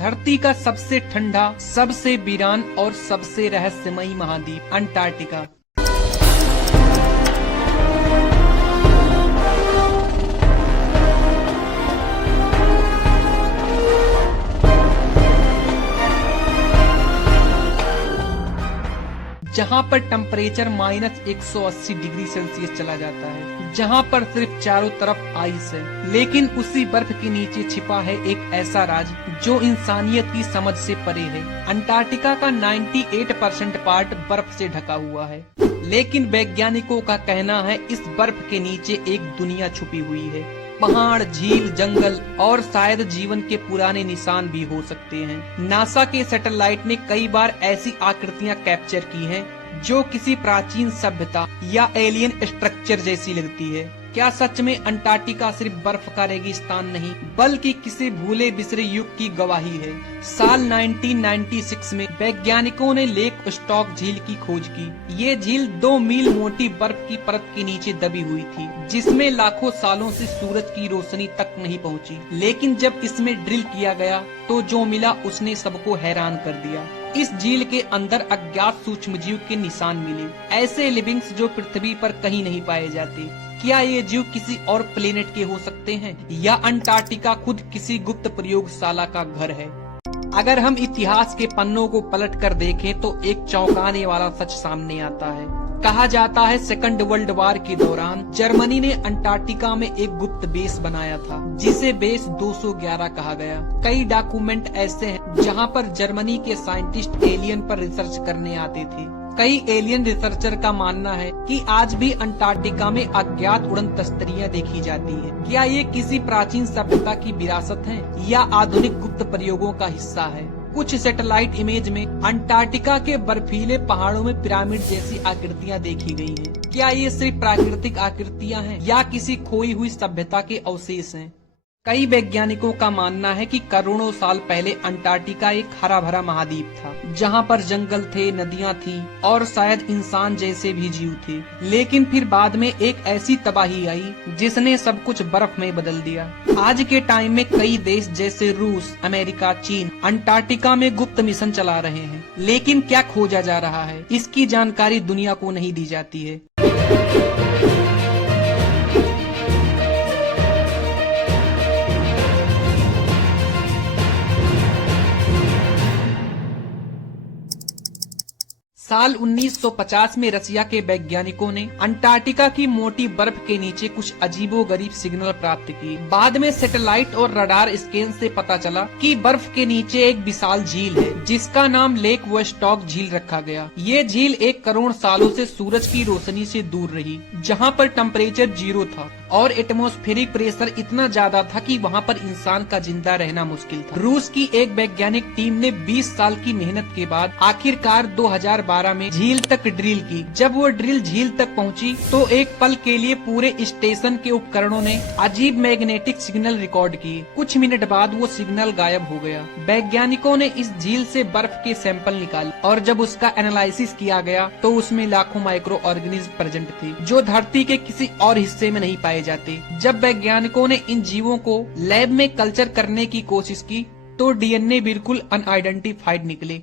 धरती का सबसे ठंडा, सबसे वीरान और सबसे रहस्यमयी महाद्वीप अंटार्कटिका। जहाँ पर टेम्परेचर -180 डिग्री सेल्सियस चला जाता है, जहाँ पर सिर्फ चारों तरफ आइस है, लेकिन उसी बर्फ के नीचे छिपा है एक ऐसा राज जो इंसानियत की समझ से परे है। अंटार्कटिका का 98% पार्ट बर्फ से ढका हुआ है, लेकिन वैज्ञानिकों का कहना है इस बर्फ के नीचे एक दुनिया छुपी हुई है। पहाड़, झील, जंगल और शायद जीवन के पुराने निशान भी हो सकते हैं। नासा के सैटेलाइट ने कई बार ऐसी आकृतियां कैप्चर की हैं जो किसी प्राचीन सभ्यता या एलियन स्ट्रक्चर जैसी लगती है। क्या सच में अंटार्कटिका सिर्फ बर्फ का रेगिस्तान नहीं, बल्कि किसी भूले बिसरे युग की गवाही है? साल 1996 में वैज्ञानिकों ने लेक स्टॉक झील की खोज की। ये झील 2 मील मोटी बर्फ की परत के नीचे दबी हुई थी, जिसमें लाखों सालों से सूरज की रोशनी तक नहीं पहुंची। लेकिन जब इसमें ड्रिल किया गया तो जो मिला उसने सबको हैरान कर दिया। इस झील के अंदर अज्ञात सूक्ष्मजीव के निशान मिले, ऐसे लिविंग्स जो पृथ्वी पर कहीं नहीं पाए जाते। क्या ये जीव किसी और प्लेनेट के हो सकते हैं, या अंटार्कटिका खुद किसी गुप्त प्रयोगशाला का घर है? अगर हम इतिहास के पन्नों को पलट कर देखें तो एक चौंकाने वाला सच सामने आता है। कहा जाता है सेकंड वर्ल्ड वॉर के दौरान जर्मनी ने अंटार्कटिका में एक गुप्त बेस बनाया था, जिसे बेस 211 कहा गया। कई डॉक्यूमेंट ऐसे हैं जहां पर जर्मनी के साइंटिस्ट एलियन पर रिसर्च करने आते थे। कई एलियन रिसर्चर का मानना है कि आज भी अंटार्कटिका में अज्ञात उड़न तस्तरियां देखी जाती हैं। क्या ये किसी प्राचीन सभ्यता की विरासत है या आधुनिक गुप्त प्रयोगों का हिस्सा है? कुछ सैटेलाइट इमेज में अंटार्कटिका के बर्फीले पहाड़ों में पिरामिड जैसी आकृतियां देखी गई हैं। क्या ये सिर्फ प्राकृतिक आकृतियां हैं या किसी खोई हुई सभ्यता के अवशेष हैं? कई वैज्ञानिकों का मानना है कि करोड़ों साल पहले अंटार्कटिका एक हरा भरा महाद्वीप था, जहां पर जंगल थे, नदियां थीं और शायद इंसान जैसे भी जीव थे। लेकिन फिर बाद में एक ऐसी तबाही आई जिसने सब कुछ बर्फ में बदल दिया। आज के टाइम में कई देश जैसे रूस, अमेरिका, चीन अंटार्कटिका में गुप्त मिशन चला रहे हैं, लेकिन क्या खोजा जा रहा है, इसकी जानकारी दुनिया को नहीं दी जाती है। साल 1950 में रसिया के वैज्ञानिकों ने अंटार्कटिका की मोटी बर्फ के नीचे कुछ अजीबोगरीब सिग्नल प्राप्त किए। बाद में सैटेलाइट और रडार स्कैन से पता चला कि बर्फ के नीचे एक विशाल झील है, जिसका नाम लेक वोस्टॉक झील रखा गया। ये झील 1 करोड़ सालों से सूरज की रोशनी से दूर रही, जहाँ पर टेम्परेचर 0 था और एटमॉस्फेरिक प्रेशर इतना ज्यादा था कि वहाँ पर इंसान का जिंदा रहना मुश्किल था। रूस की एक वैज्ञानिक टीम ने 20 साल की मेहनत के बाद आखिरकार 2012 में झील तक ड्रिल की। जब वो ड्रिल झील तक पहुंची तो एक पल के लिए पूरे स्टेशन के उपकरणों ने अजीब मैग्नेटिक सिग्नल रिकॉर्ड किए। कुछ मिनट बाद वो सिग्नल गायब हो गया। वैज्ञानिकों ने इस झील से बर्फ के सैंपल निकाले और जब उसका एनालिसिस किया गया तो उसमें लाखों माइक्रो ऑर्गेनिज्म प्रेजेंट थे, जो धरती के किसी और हिस्से में नहीं पाए जाते। जब वैज्ञानिकों ने इन जीवों को लैब में कल्चर करने की कोशिश की तो डीएनए बिल्कुल अनआइडेंटिफाइड निकले।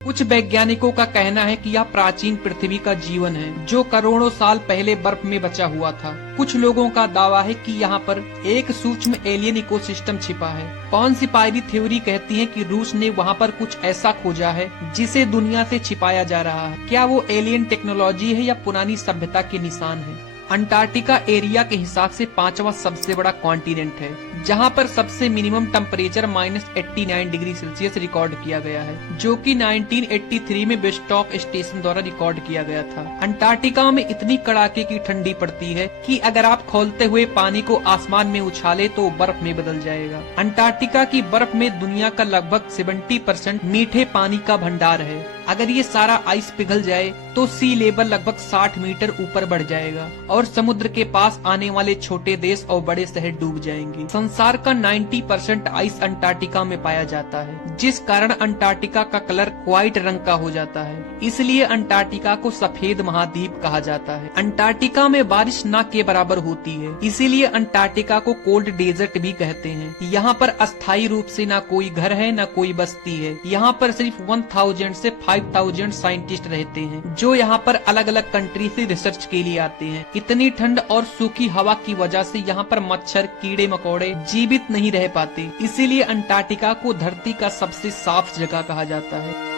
कुछ वैज्ञानिकों का कहना है कि यह प्राचीन पृथ्वी का जीवन है, जो करोड़ों साल पहले बर्फ में बचा हुआ था। कुछ लोगों का दावा है कि यहाँ पर एक सूक्ष्म एलियन इकोसिस्टम छिपा है। कॉन्स्पिरेसी थ्योरी कहती है कि रूस ने वहाँ पर कुछ ऐसा खोजा है जिसे दुनिया से छिपाया जा रहा है। क्या वो एलियन टेक्नोलॉजी है या पुरानी सभ्यता के निशान है? अंटार्कटिका एरिया के हिसाब से 5वां सबसे बड़ा कॉन्टिनेंट है, जहां पर सबसे minimum temperature -89 degree Celsius record किया गया है, जो कि 1983 में वेस्टॉक स्टेशन द्वारा रिकॉर्ड किया गया था। अंटार्कटिका में इतनी कड़ाके की ठंडी पड़ती है कि अगर आप खौलते हुए पानी को आसमान में उछाले तो बर्फ में बदल जाएगा। अंटार्कटिका की बर्फ में दुनिया का लगभग 70% मीठे पानी का भंडार है। अगर ये सारा आइस पिघल जाए तो सी लेवल लगभग 60 मीटर ऊपर बढ़ जाएगा और समुद्र के पास आने वाले छोटे देश और बड़े शहर डूब जाएंगे। संसार का 90% आइस अंटार्कटिका में पाया जाता है, जिस कारण अंटार्कटिका का कलर व्हाइट रंग का हो जाता है। इसलिए अंटार्कटिका को सफेद महाद्वीप कहा जाता है। अंटार्कटिका में बारिश न के बराबर होती है, इसीलिए अंटार्कटिका को कोल्ड डेजर्ट भी कहते हैं। यहाँ पर अस्थायी रूप से न कोई घर है न कोई बस्ती है। यहाँ पर सिर्फ 1000 से 5000 साइंटिस्ट रहते हैं, जो यहाँ पर अलग अलग कंट्री से रिसर्च के लिए आते हैं। इतनी ठंड और सूखी हवा की वजह से यहाँ पर मच्छर, कीड़े मकोड़े जीवित नहीं रह पाते, इसीलिए अंटार्कटिका को धरती का सबसे साफ जगह कहा जाता है।